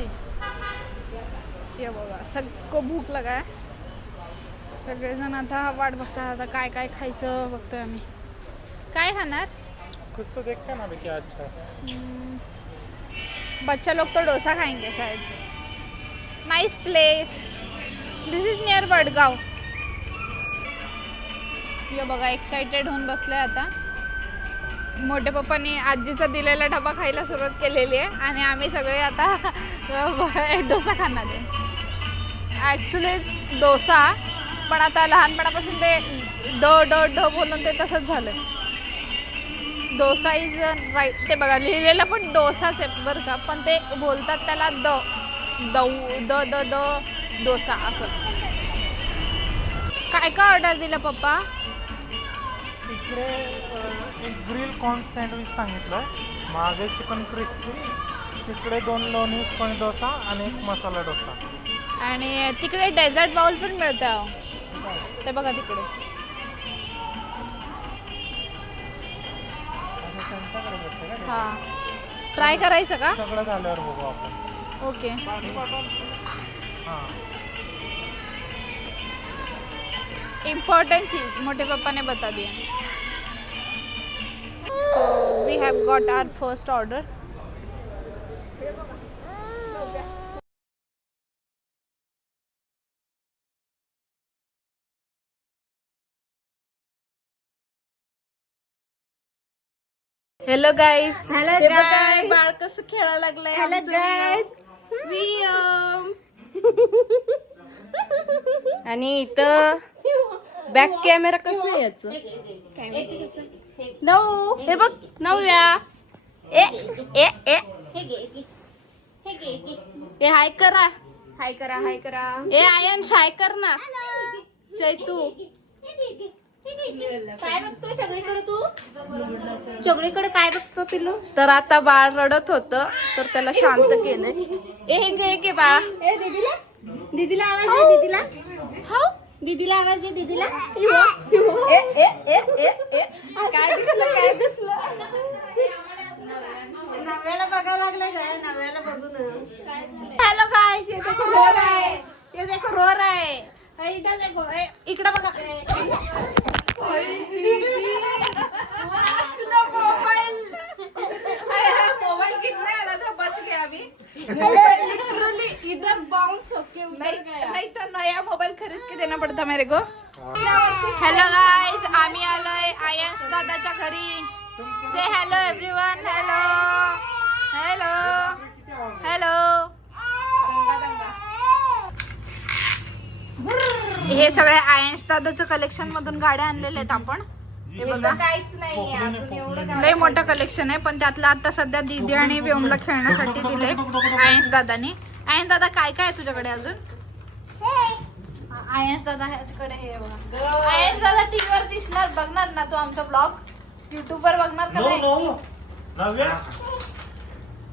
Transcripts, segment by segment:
ची ये बघा सगळं भूक लगाय. सगळेजण आता वाट बघतात. आता काय काय खायचं बघतोय आम्ही. काय खाणार? कुछ तो देखते ना क्या अच्छा. बच्चा लोग तो डोसा खाएंगे शायद. Nice place. This is near Vadgaon. ये बघा एक्साइटेड होऊन बसले आता. मोठे पप्पांनी आजीचा दिलेला डबा खायला सुरुवात केलेली आहे आणि आम्ही सगळे आता डोसा खाणार आहे. ॲक्च्युली डोसा, पण आता लहानपणापासून ते ड ड ड बोलून ते तसंच झालं. Dosa is right. ते बघा लिहिलेलं पण डोसाच आहे बरं का, पण ते बोलतात त्याला द डोसा असं. काय काय ऑर्डर दिलं पप्पा? इकडे एक ग्रिल कॉर्न सँडविच सांगितलं, मागे चिकन क्रिस्पी, तिकडे 2 लोणी पण डोसा आणि 1 मसाला डोसा. आणि तिकडे डेझर्ट बाउल पण मिळतं ते बघा तिकडे. हां, ट्राय करायचं का? सगळं झाल्यावर बघू आपण. ओके. हां, इम्पॉर्टेंट चीज मोटे पापा ने बता दिया. So we have got our first order. Hello guys. Hello guys. बाळ कसं खेळायला लागलंय. Hello guys. आणि इथं बॅक कॅमेरा कसं आहे याचं? नऊ, हे बघ नवव्या. ए ए ए ए हाय करा. हाय करा, हाय करा. ए आयन हाय कर ना. चैतू काय बघतो सगळीकडे तू? सगळीकडे काय बघतो पिल्लू? तर आता बाळ रडत होत, तर त्याला शांत केलंय. ए हे घे घे बाळा. ए दीदीला, दीदीला आवाज दे. दीदीला, हो दीदीला आवाज दे. दीदीला ए ए ए ए ए काय दिसलं काय दिसलं? नव्याला बघायला लागलाय काय? नव्याला बघू ना. हेलो गाइस, ये देखो रो रहा है. ये देखो रो रहा है. इधर देखो. इकडे बघा. मोबाइल कितने आला था, बच गया अभी. लिटरली इधर बाउंस होके उधर गया. नहीं तो नया मोबाइल खरीद के देना पड़ता मेरे को. हेलो गाइस, आम्ही आलोय आयन्स दादाच्या घरी. Say hello everyone. Hello hello hello. हे सगळे आयन्स दादाच्या कलेक्शन मधून गाड्या आणलेले आहेत आपण. हे बघा काहीच नाहीये अजून एवढं. लय मोठं कलेक्शन आहे, पण त्यातलं आता सध्या दीदी आणि व्योमला खेळण्यासाठी दिलंय आयन्स दादानी. आयन्स दादा काय काय आहे तुझ्याकडे अजून? आयन्स दादा ह्याच्याकडे हे बघा. आयन्स दादा टीव्ही वर दिसणार, बघणार ना तू आमचा ब्लॉग युट्यूब वर बघणार का नाही?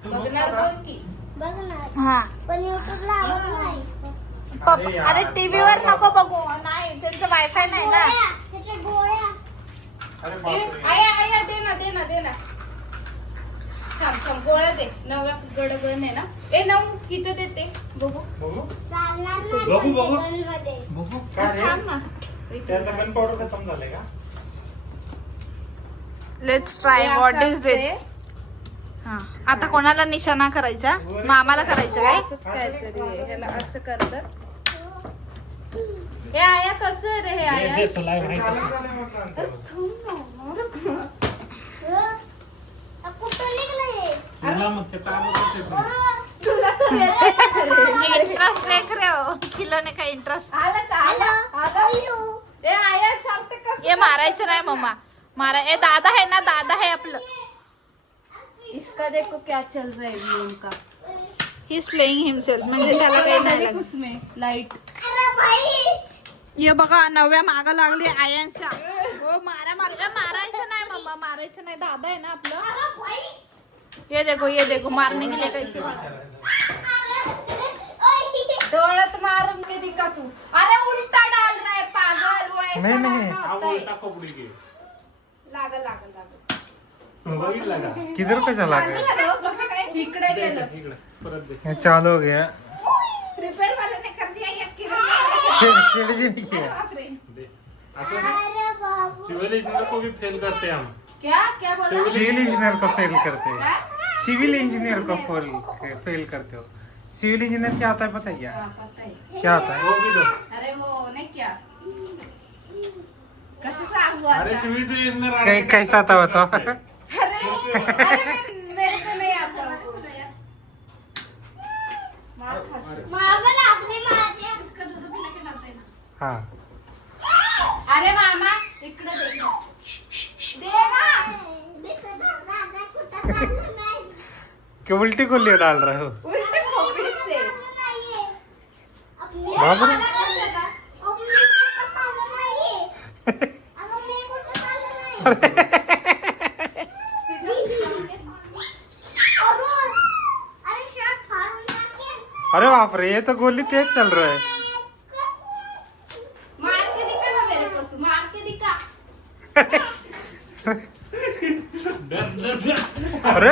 बघणार बोल की. हा पण युट्यूबला आवडत नाही. अरे टीव्ही वर नको बघू, नाही त्यांचं वायफाय नाही ना. त्याच्या गोळ्या. आया आया दे ना दे ना दे ना. थांब थांब गोळ्या दे. नव्या गडगण आहे ना. ए नऊ इथं देते बघू. चालणार नाही बघू, बघू. मध्ये. बघू काय रे, थांब ना. त्यातलं गन पावडर खतम झालंय का? लेट्स ट्राय व्हॉट इज दिस. हा, आता कोणाला निशाणा करायचा? मामाला करायचं काय? असंच काहीतरी आहे. ह्याला असं करतात. हे आया कसं रे हे आया? कुठं निघलंय? इंटरेस्ट देख रहे हो? खिलौने का इंटरेस्ट. आलं का आलं? ए आया शांत कसं? ये मारायचं नाही मम्मा. ए दादा है ना, दादा है आपलं. इसका देखो क्या चल रहा है गेम का. He is playing himself. म्हणजे त्याला काही नाही लागत. उसमें लाइट. अरे भाई. ये बघा नव्या मागा लागली आयांच्या. हो मारायचं नाही मम्मा, मारायचं नाही. दादा आहे ना आपलं. ये देखो मारने के लिए कैसे. डोळ्यात मारून के दिखा तू. अरे उल्टा डाल रहा है पागल. वो ऐसा नहीं, नहीं. डालना होता है. पकड़ी के लागल लागल लागल. बघितला का किधर पैसा लागे इकडे गेलं इकडे परत दे ये चालू हो गया रिपेअर वाले ने कर दिया एक किलो चिड़ी नहीं किया दे असं सिविल इंजीनियर को भी फेल करते हम क्या क्या बोला सिविल इंजीनियर को फेल करते हैं सिविल इंजीनियर को फेल करते हो सिविल इंजीनियर क्या होता है पता है क्या पता है क्या होता है वो भी दो अरे वो नाही क्या कसं सांगू अरे आता सिविल इंजीनियर कैसा आता बताओ अरे मेरे को नहीं आता मार खाशी. मागं लागली माझ्या हाँ अरे मामा इकडे दे दे ना दादा कुठं चाललं नाही क्यों उल्टी गोली डाल रहे हो उलटे खोपडीच आहे बाप रे अरे बाप रे ये तो गोली तेज चल रहा है मार के दिखा ना मेरे को तू मार के दिखा अरे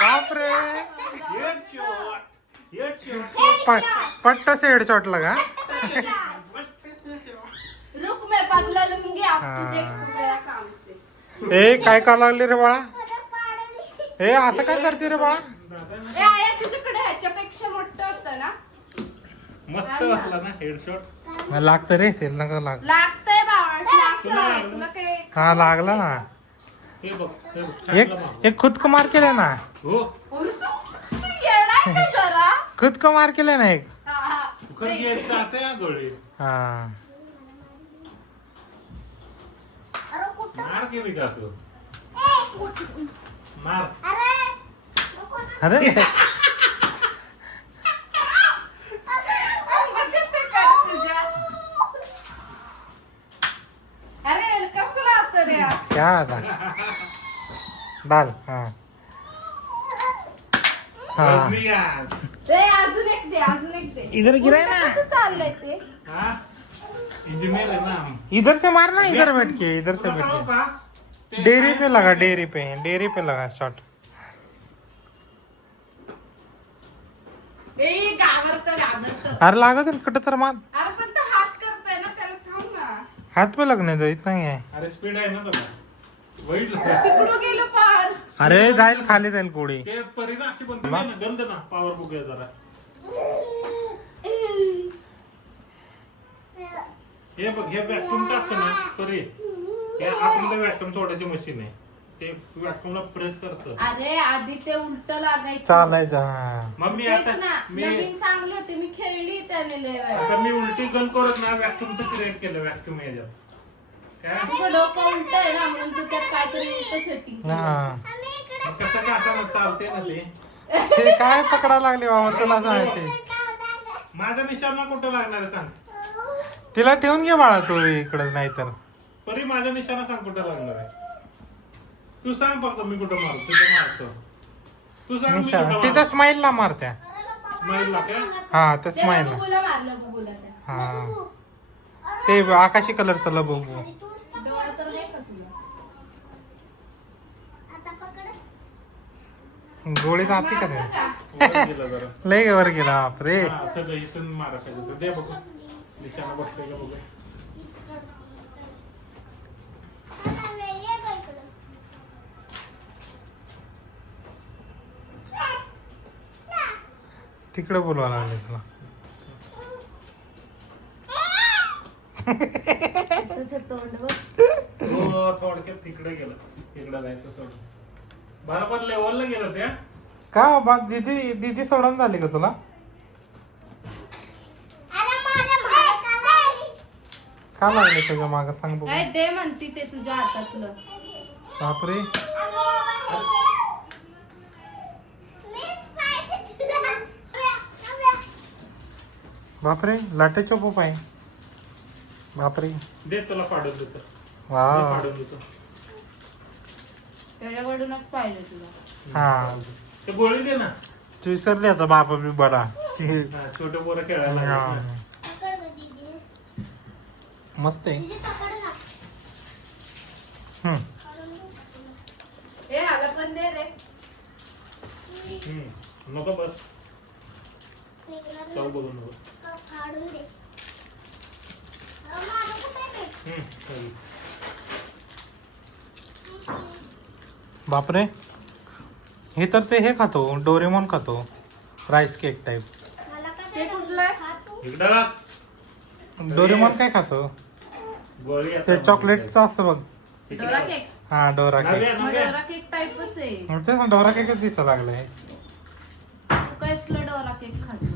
बाप रे पट्टा से हेडशॉट लगा रुक मैं बदला लूंगी आप तू हाँ. देख तू मेरा काम से ए काय का लागले रे बाळा ए आता काय करते रे बाळा ए आया तुझ्याकडे ह्याच्यापेक्षा मोठं होतं ना मस्त वाटला ना हेडशॉट लागतं रे ते नका लाग लागतंय बाबा लागतंय तुला काय हा लागला ना हे बघ हे बघ एक एक खुद को मार केले ना हो बोलू तू येणार का जरा खुद को मार केले ना एक हा, हा. उखर घ्यायचं आता या गोळी हा मार केली का तू मार अरे अरे कसं लागतं रे क्या आता डाल हा हा रजनीकांत. दे अजून एक दे अजून एक दे इधर गिराय ना कसं चाललंय ते हा इंजिनियर है ना हम. इधर से मारना इधर बैठ के इधर से तुला बैठ सांगू के का? ते डेरी पे लगा डेरी पे लगा शॉट ए घाबरतो अरे लागत है कुठं तर मार अरे पण तो हात करतोय ना त्याला थांब ना हाथ पे लगने दो इतना ही है अरे स्पीड आहे ना तुला वैट तिकडं गेलो पार अरे जाईल खाली जाईल पोळी ते परिणाम अशी बनते ना गंध ना पॉवर बघूया जरा हे बघ हे वॅक्यूम टाकतं ना परी हे आपल्याला वॅक्यूम सोडायची मशीन आहे ते वॅक्यूमला प्रेस करतं अरे आधी ते उलट लागायचं चालायचं हा मग मी तेच आता ना मी नवीन चांगली होती मी खेळली त्याने लय वेळा. आता मी उलटी गन करत ना वॅक्यूमचं क्रिएट केलं वॅक्यूम याच्यात काय तुझं डोकं उलट आहे ना म्हणून तू त्यात काहीतरी उलट सेटिंग हा मग कसं काय आता मग चालते ना ते ते काय पकडा लागले बाबा तुला सांगते माझा निशाणा कुठं लागणार आहे सांग तिला ठेवून घे बाळा तू इकडे नाहीतर परी माझा निशाणा सांग कुठं लागणार आहे तू सांग फक्त मी कुठं मारतो तिथं मारतो तू सांग मी निशाणा कुठं तिथं मारतो स्माईलला मारत्या स्माईलला काय हा त्या ते स्माईलला बबूला मारलं बबूला त्या हा ते आकाशी कलरचं लबू डोळा तर नाही का तुला आता पकड गोळी जाते का रे वर गेला जरा लय वर गेला बापरे हा, आता इथून मारा पाहिजे दे बघू निशाणा बसतोय का बघू ये गं इकडं. तिकडे बोलवा लागले तुला तुझं तोंड बघ हो थोडक्यात तिकडे गेलं तिकडे जायचं सोडून बरोबर लेवलला गेलं त्या का बा दीदी सोडून झाली का तुला अरे माझ्या मागे का लागली? का लागले तुझ्या माग सांग बघू काय दे म्हणती ते तुझ्या हातातलं बापरे मीच पाहिजे तुला. बापरे लाटे चोप आहे बापरे दे तुला पाडून देतो वा पाडून देतो त्याच्याकडूनच पाहिजे तुला हा ते गोळी दे ना तू विसरली आता बापा बी बरा हा, छोटे पोरं खेळायला लागलेत ना. पकड गं दीदी. मस्त आहे दीदी पकड ना. ए हाला पण दे रे. नको बस चव बघू नको. चालेल. बापरे, हे तर ते हे खातो, डोरेमॉन खातो, राईस केक टाईप. ते कुठलं आहे? इकडं डोरेमॉन काय खातो? गोळी ते चॉकलेटचं असतं बघ. Dora cake. हा, डोरा केक. नव्या मग नव्या डोरा केक टाईपच आहे. मग तेच ना, डोरा केकच दिसत लागलाय. तू कसलं डोरा केक खातो?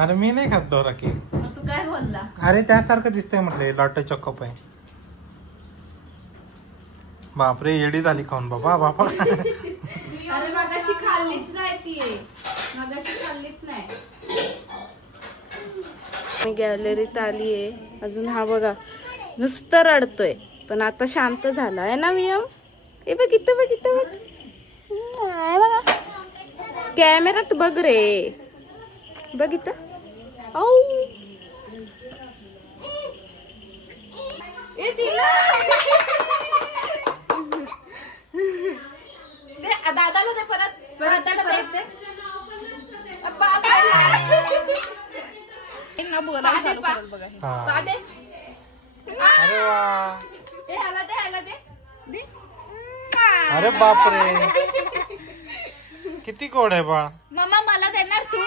अरे मी नाही खात डोरा केक. मग तू काय बोलला? अरे त्यासारखं दिसतंय म्हटले, लॉटे चॉकोप आहे. बापरे, येडी झाली खाऊन बाबा बाबा. अरे मगाशी खाल्लीच नाही ती. मगाशी खाल्लीच नाही. मी गॅलरीत आली आहे. अजून हा बघा नुसतं रडतोय, पण आता शांत झाला आहे ना मियम. हे बघ इथं बघ, इथं बघ. बघा कॅमेरात बघ रे, बघ इथं. औ ए तिला दादाला ते परत परत दे, परत दे. बोलायला चालू पा. करेल बघा हे. हा. पा दे. अरे वा, ए ह्याला दे, ह्याला दे. दे. अरे बापरे, किती गोड आहे बाळ. मम्मा मला देणार तू?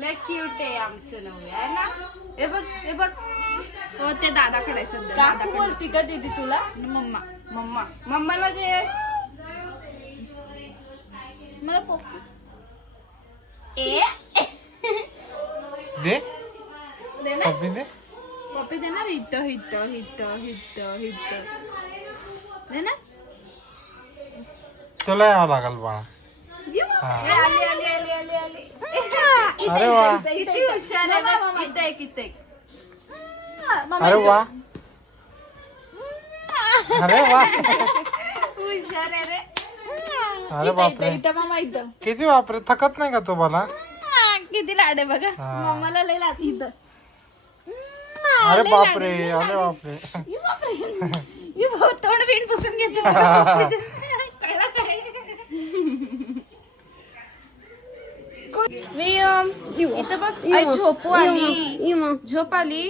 लय क्यूट आहे आमचं नवरे आहे ना. हे बघ, हे बघ. हो, ते दादाकडे आहे सध्या. काकू दादाकडे. बोलती का दीदी तुला? Mamma mamma. मम्माला दे. मला पप्पू ए दे देणार? पप्पी दे. पप्पी देणार? इथं इथं इथं इथं इथं देणार? तुला यावं लागल बाळा. हा. ए, आली आली आली आली आली. अरे वा, किती हुशार आहे बघ. किती आहे, किती आहे. अरे वा, अरे वा, हुशार आहे रे. अरे बापरे, इथं मामा इथं. किती बापरे, थकत नाही का तुम्हाला? किती लाड आहे बघा. हा. मम्माला लय लाड इथं. अरे बापरे, अरे बापरे. ही भाऊ तोंड बिंड पुसून घेते बघा. कळलं काय? मी इथं बघ आई झोपू आली. झोप आली.